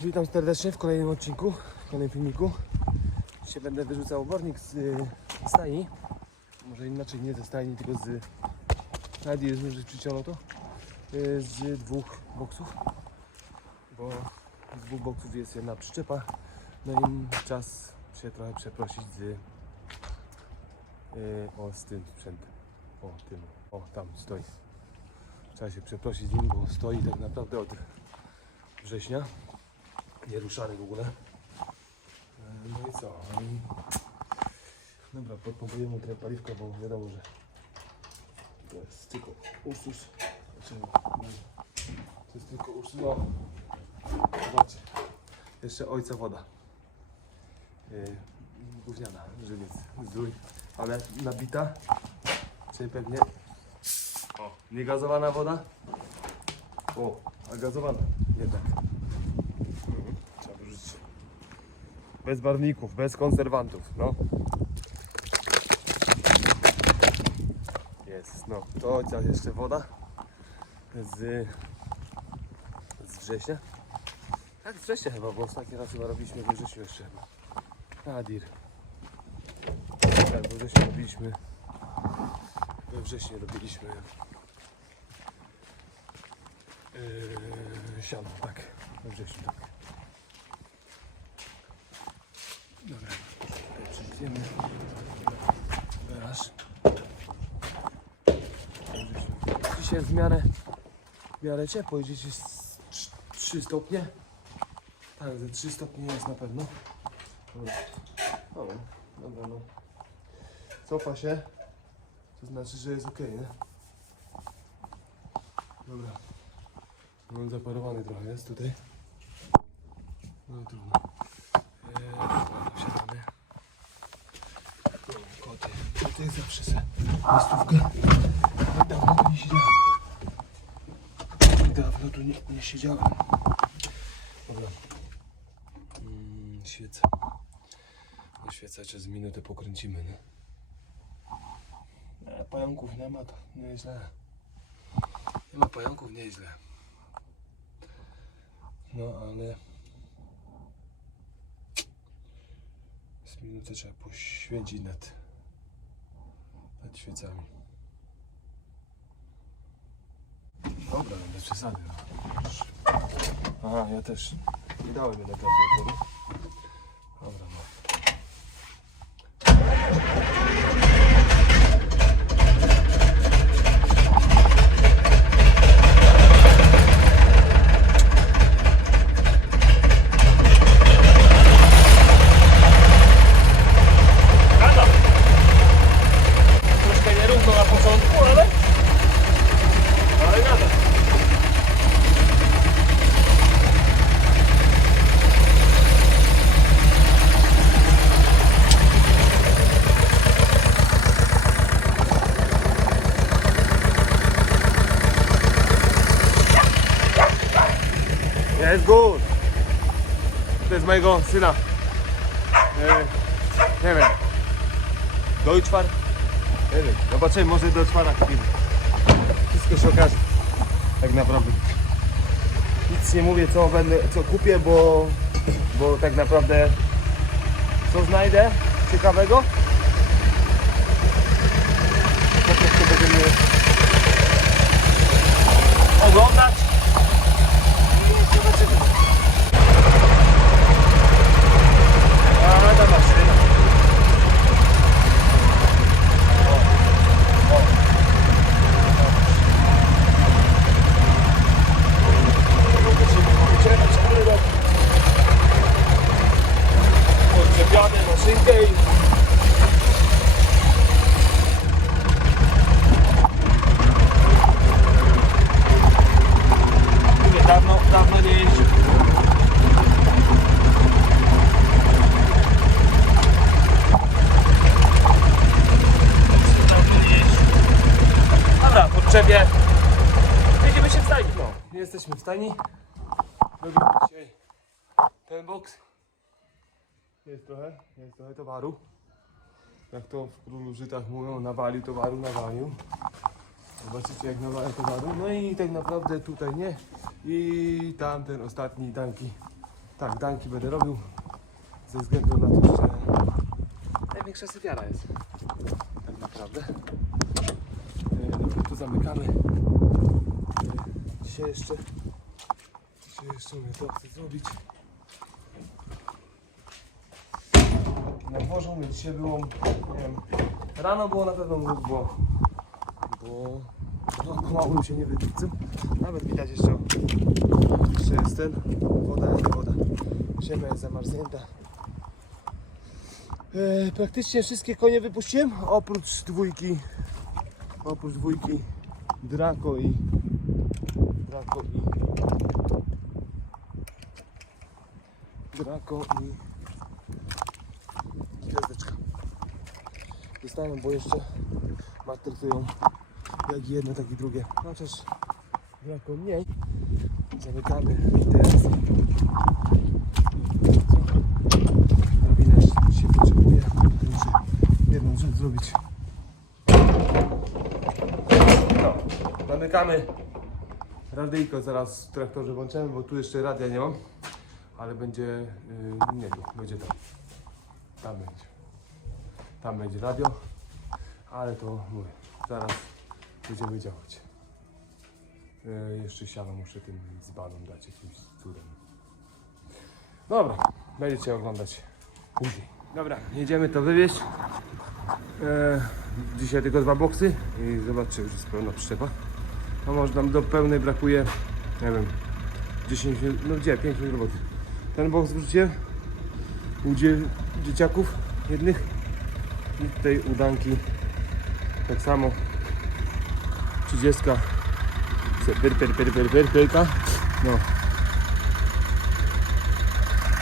Witam serdecznie w kolejnym odcinku, w kolejnym filmiku. Dzisiaj będę wyrzucał obornik z stajni. Może inaczej nie ze stajni, tylko z Nadi jest już to. Y, z dwóch boksów. Bo z dwóch boksów jest jedna przyczepa. No i czas się trochę przeprosić z y, o z tym sprzętem. O tym. O tam stoi. Trzeba się przeprosić z nim, bo stoi tak naprawdę od września nieruszany w ogóle. E, No i co? No i... Dobra, podpompujemy mu trochę paliwko, bo wiadomo, że to jest tylko Ursus. Znaczy, nie, to jest tylko Ursus. No, zobaczcie. Jeszcze ojca woda. Yy, gówniana, żywiec, zdrój, ale nabita. Czyli pewnie... O, niegazowana woda. O, a gazowana. Jednak. Trzeba wyrzucić. Bez barwników, bez konserwantów, no. Jest, no. To chociaż jeszcze woda z, z września. Tak, z września chyba, bo ostatni raz chyba robiliśmy we wrześniu jeszcze. Nadir. Tak, we wrześniu robiliśmy. We wrześniu robiliśmy. Yy, siano, tak. We wrześniu, tak. Dobra, przejdziemy. Garaż. Dzisiaj w miarę, w miarę ciepło, jest 3 stopnie. Tak, ze 3 stopnie jest na pewno. Dobra, dobra, dobra no. Cofa się, to znaczy, że jest ok, nie? Dobra. No zaparowany trochę jest tutaj. No trudno. Eee. O, koty. Koty zawsze se miejscówkę. Tak dawno tu nie siedziałem. Dawno tu nie, nie siedziałem. Dobra. Mm. Świecę, czy z minutę pokręcimy, nie? Nie, pająków nie ma, to nieźle. Nie ma pająków, nieźle. No ale z minuty trzeba poświęcić nad, nad świecami. Dobra, bez przesady. Aha, ja też nie dałem jednak. Dobra, no. Nada. Troszkę nierówno na początku, ale... Ale nada. Jest good. To jest mojego syna. E, nie wiem. Deutschfar? Nie wiem. Zobaczymy, może Deutschfara kupimy. Wszystko się okaże. Tak naprawdę. Nic nie mówię co będę, co kupię, bo, bo tak naprawdę co znajdę ciekawego. Po prostu będziemy oglądać. I zobaczymy. A, ta maszyna. Podczepiane maszynkę i... Mówię, dawno, dawno nie jeździł. Dawno nie jeździł. Dobra, podczepię. Będziemy się w stajni. Stajni. Robimy dzisiaj ten boks. Jest trochę, jest trochę towaru. Jak to w królu Żytach mówią, nawalił towaru, nawalił. Zobaczycie jak nawalił towaru. No i tak naprawdę tutaj nie. I tamten ostatni tanki Tak, danki będę robił ze względu na to, że największa sypiara jest. Tak naprawdę. E, Dobra, tu zamykamy. E, Dzisiaj jeszcze jeszcze mówię, to chcę zrobić. Na dworzu mówię, dzisiaj było, nie wiem, rano było na pewno mruk, bo, bo no, mało się nie wydupcył. Nawet widać jeszcze, jeszcze jest ten, woda jest woda. Ziemia jest zamarznięta. E, praktycznie wszystkie konie wypuściłem, oprócz dwójki, oprócz dwójki Draco i Draco i Draco i Gwiazdeczka. Zostałem, bo jeszcze matrytują jak jedno, tak i drugie. Chociaż Draco mniej. Zamykamy i teraz drabinę się potrzebuje. Muszę jedną zrobić. No, zamykamy Radyjko zaraz w traktorze włączymy, bo tu jeszcze radia nie mam, ale będzie, yy, nie tu, będzie tam. Tam będzie. Tam będzie radio, ale to mówię, zaraz będziemy działać. Yy, jeszcze siano muszę tym dzbanom dać jakimś cudem. Dobra, będziecie oglądać później. Dobra, jedziemy to wywieźć. E, dzisiaj tylko dwa boksy i zobaczcie, już jest pełna przyczepa. No może nam do pełnej brakuje, nie wiem, 10 minut, no gdzie, 5 minut roboty. Ten boks wrzuciłem u dzie, dzieciaków jednych? I tutaj u Danki tak samo. 30 se pyr, pyr, pyr, pyr, pyr, pyrka. no.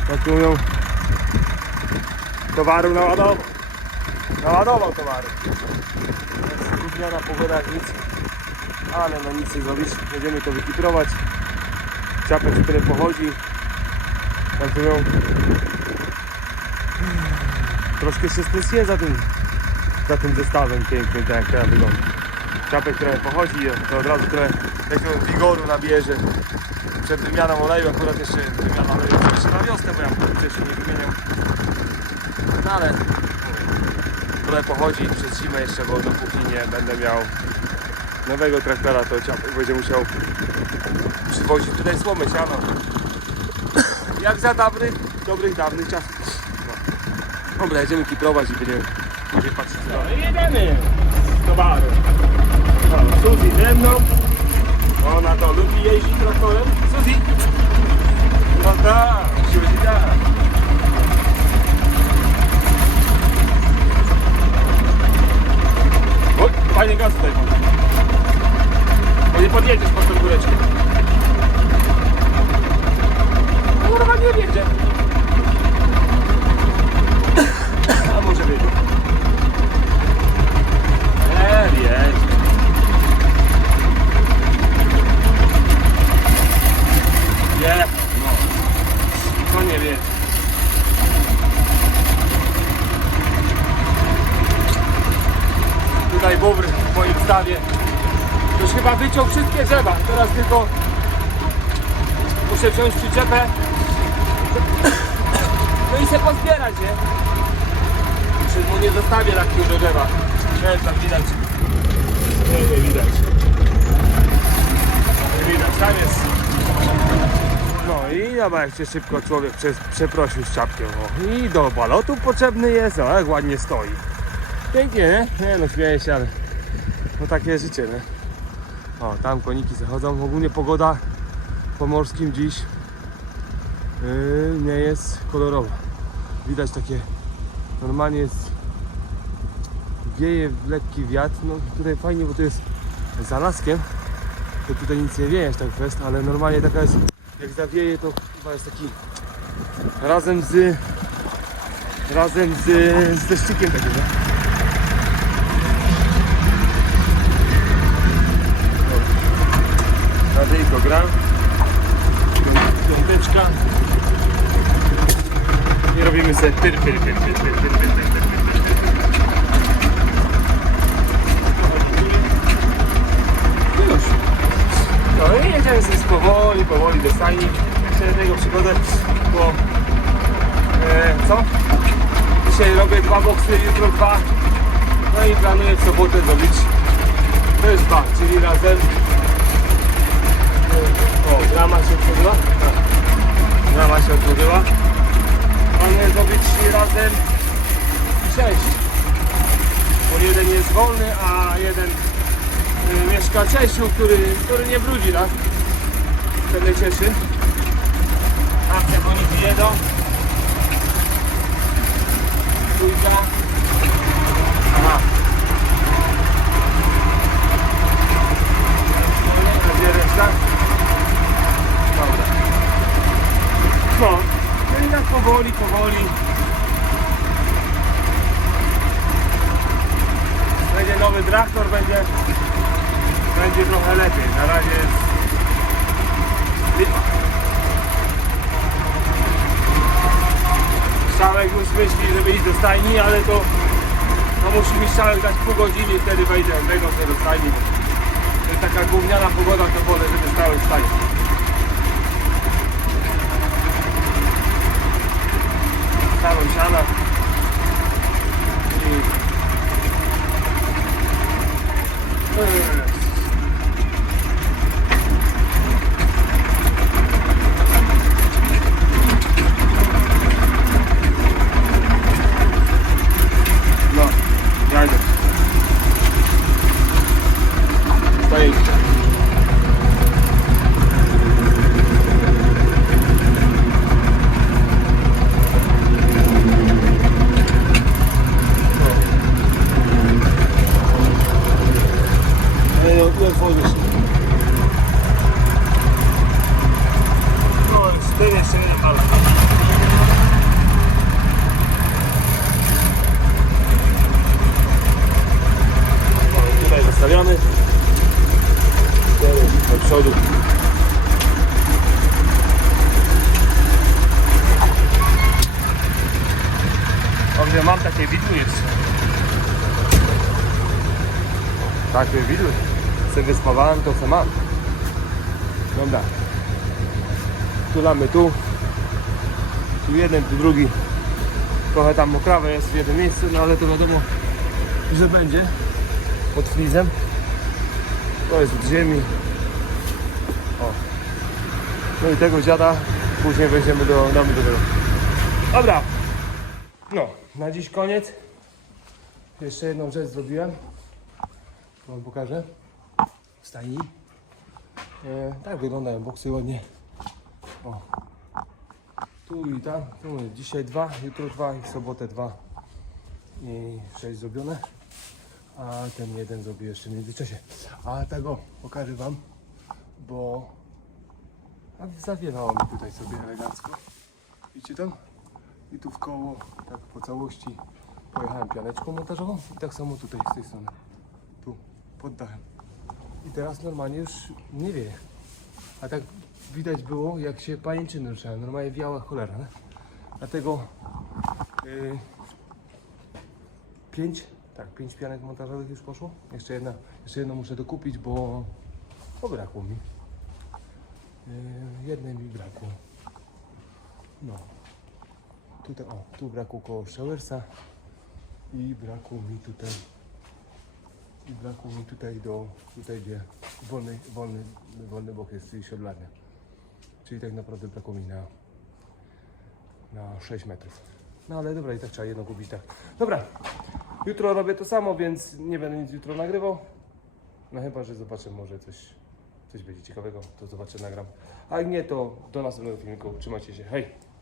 Tak mówią towaru naładował. Naładował towaru zmiana pogoda nic. Ale no nic nie zrobić. Będziemy to wykiprować ciapek tyle pochodzi mówią troszkę się stresuje za tym za tym zestawem pięknym tak jak teraz wygląda. Ciapek trochę pochodzi to od razu trochę takiego wigoru nabierze. Przed wymianą oleju akurat jeszcze wymiana oleju jeszcze na wiosnę bo ja wcześniej nie wymieniam. No ale trochę pochodzi przez zimę jeszcze, bo dopóki nie będę miał nowego traktora, to będzie musiał przywozić. Tutaj słomy, siano. Jak za dawnych, dobrych, dawnych czasów. No. Dobra, jedziemy kiprować i będziemy będzie patrzeć. No i jedziemy z towarem. O, Suzy ze mną. Ona to lubi jeździć traktorem. Suzy! No tak, Suzy tak. Oj, fajnie gaz tutaj mam. Bo nie podjedziesz pod tą góreczkę. No normalnie wiedzie. A może wiedzie. Nie, jedź. Nie, no. To nie wie. Tutaj bobr w moim stawie. Już chyba wyciął wszystkie drzewa. Teraz tylko muszę wziąć przyczepę. No i się pozbierać, nie? Przecież mu nie zostawię tak dużo drzewa. Nie, tam widać. Nie, nie widać. Nie widać, tam jest. No i dobra, jak szybko człowiek przez, przeprosił z czapkiem. O. I do balotu potrzebny jest, o jak ładnie stoi. Pięknie, nie? Nie no, śmieję się, ale no takie życie, nie? O, tam koniki zachodzą. Ogólnie pogoda po morskim dziś yy, nie jest kolorowa. Widać takie, normalnie jest, wieje lekki wiatr. No tutaj fajnie, bo to jest za laskiem to tutaj nic nie wieje tak fest, ale normalnie taka jest, jak zawieje to chyba jest taki razem z razem z, z deszczykiem taki, Radyjko gra piąteczka i robimy sobie pyr, pyr, pyr, pyr, pyr, pyr, pyr, pyr, pyr. No i jedziemy sobie powoli, powoli do stajni. Jeszcze jednego przygodę bo e, co? Dzisiaj robię dwa boksy, jutro dwa. No i planuję w sobotę zrobić też dwa, czyli razem. O, grama się otworzyła? Tak. Grama się otworzyła. Planuję zrobić razem sześć. Bo jeden jest wolny, a jeden y, mieszka Czesiu, który, który nie brudzi, tak? Mnie cieszy. A jak oni jedą. Trójka. Aha. Gdzie reszta? Dobra. No, no i tak powoli, powoli. Będzie nowy traktor, będzie, będzie trochę lepiej. Na razie jest lipa. Strzałek już myśli, żeby iść do stajni, ale to no musi mi strzałek dać pół godziny i wtedy wejdę, wejdą sobie do stajni. To jest taka gówniana pogoda, to wolę, żeby strzałek w stajni. Stałem siana. I... Eee. No, jadę. Stoję. Nie, nie, nie otworzysz. No, z tym jeszcze nie ale. No, Tutaj zostawiamy. Cztery do przodu. Dobrze, mam takie widły jeszcze. Takie widły. Se wyspawałem to co mam. Dobra. Tulamy tu. Tu jeden, tu drugi. Trochę tam mokrawe jest w jednym miejscu, no ale to wiadomo, że będzie. Pod flizem. To jest od ziemi. O. No i tego dziada później weźmiemy do, damy do tego. Dobra. No, na dziś koniec. Jeszcze jedną rzecz zrobiłem. Wam pokażę. W stajni. E, tak wyglądają boksy ładnie. O. Tu i tam. Tu dzisiaj dwa, jutro dwa i w sobotę dwa. I sześć zrobione. A ten jeden zrobię jeszcze w międzyczasie. A tego pokażę wam, bo zawiewało mi tutaj sobie elegancko. Widzicie tam? I tu w koło, tak po całości pojechałem pianeczką montażową i tak samo tutaj z tej strony. Tu, pod dachem. I teraz normalnie już nie wieje. A tak widać było, jak się pajęczyny ruszają. Normalnie wiała cholera. Nie? Dlatego yy, pięć, tak, pięć pianek montażowych już poszło. Jeszcze jedna, jeszcze jedną muszę dokupić, bo pobrakło mi. Yy, jednej mi brakło. No. Tutaj, o, tu brakło koło showersa i brakło mi tutaj i brakło mi tutaj do, tutaj gdzie wolny, wolny, wolny bok jest i siodlarnia. Czyli tak naprawdę brakło mi na, na 6 metrów. No ale dobra, i tak trzeba jedno kupić, tak. Dobra, jutro robię to samo, więc nie będę nic jutro nagrywał. No chyba, że zobaczę może coś, coś będzie ciekawego, to zobaczę, nagram. A jak nie, to do następnego filmiku. Trzymajcie się, hej!